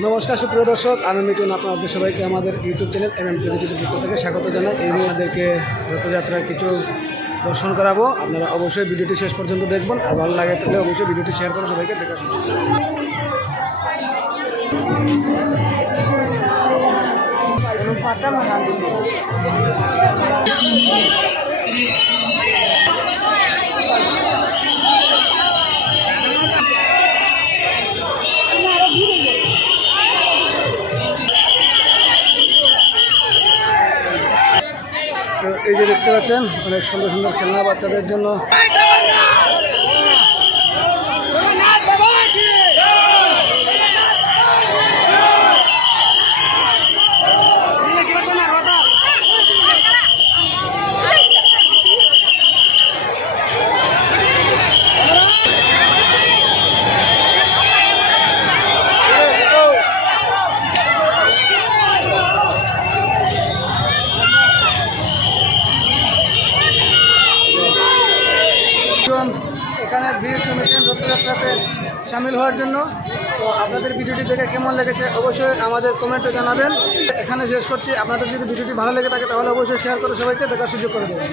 নমস্কার, সুপ্রিয় দর্শক। আমি মিটুন আপনাদের সবাইকে আমাদের ইউটিউব চ্যানেল এম এম পক্ষ থেকে স্বাগত জানাই। এই আমাদেরকে রথযাত্রার কিছু দর্শন করাবো। আপনারা অবশ্যই ভিডিওটি শেষ পর্যন্ত দেখবেন। আর ভালো লাগে তাহলে অবশ্যই ভিডিওটি শেয়ার করে সবাইকে দেখা সুযোগ এই যে দেখতে পাচ্ছেন অনেক সুন্দর সুন্দর খেলনা বাচ্চাদের জন্য। এখানে ভিড় কমেছেন রথযাত্রাতে সামিল হওয়ার জন্য। তো আপনাদের ভিডিওটি দেখে কেমন লেগেছে অবশ্যই আমাদের কমেন্টে জানাবেন। এখানে শেষ করছি। আপনাদের যদি ভিডিওটি ভালো লেগে থাকে তাহলে অবশ্যই শেয়ার করে সবাইকে দেখার সুযোগ করে দেবেন।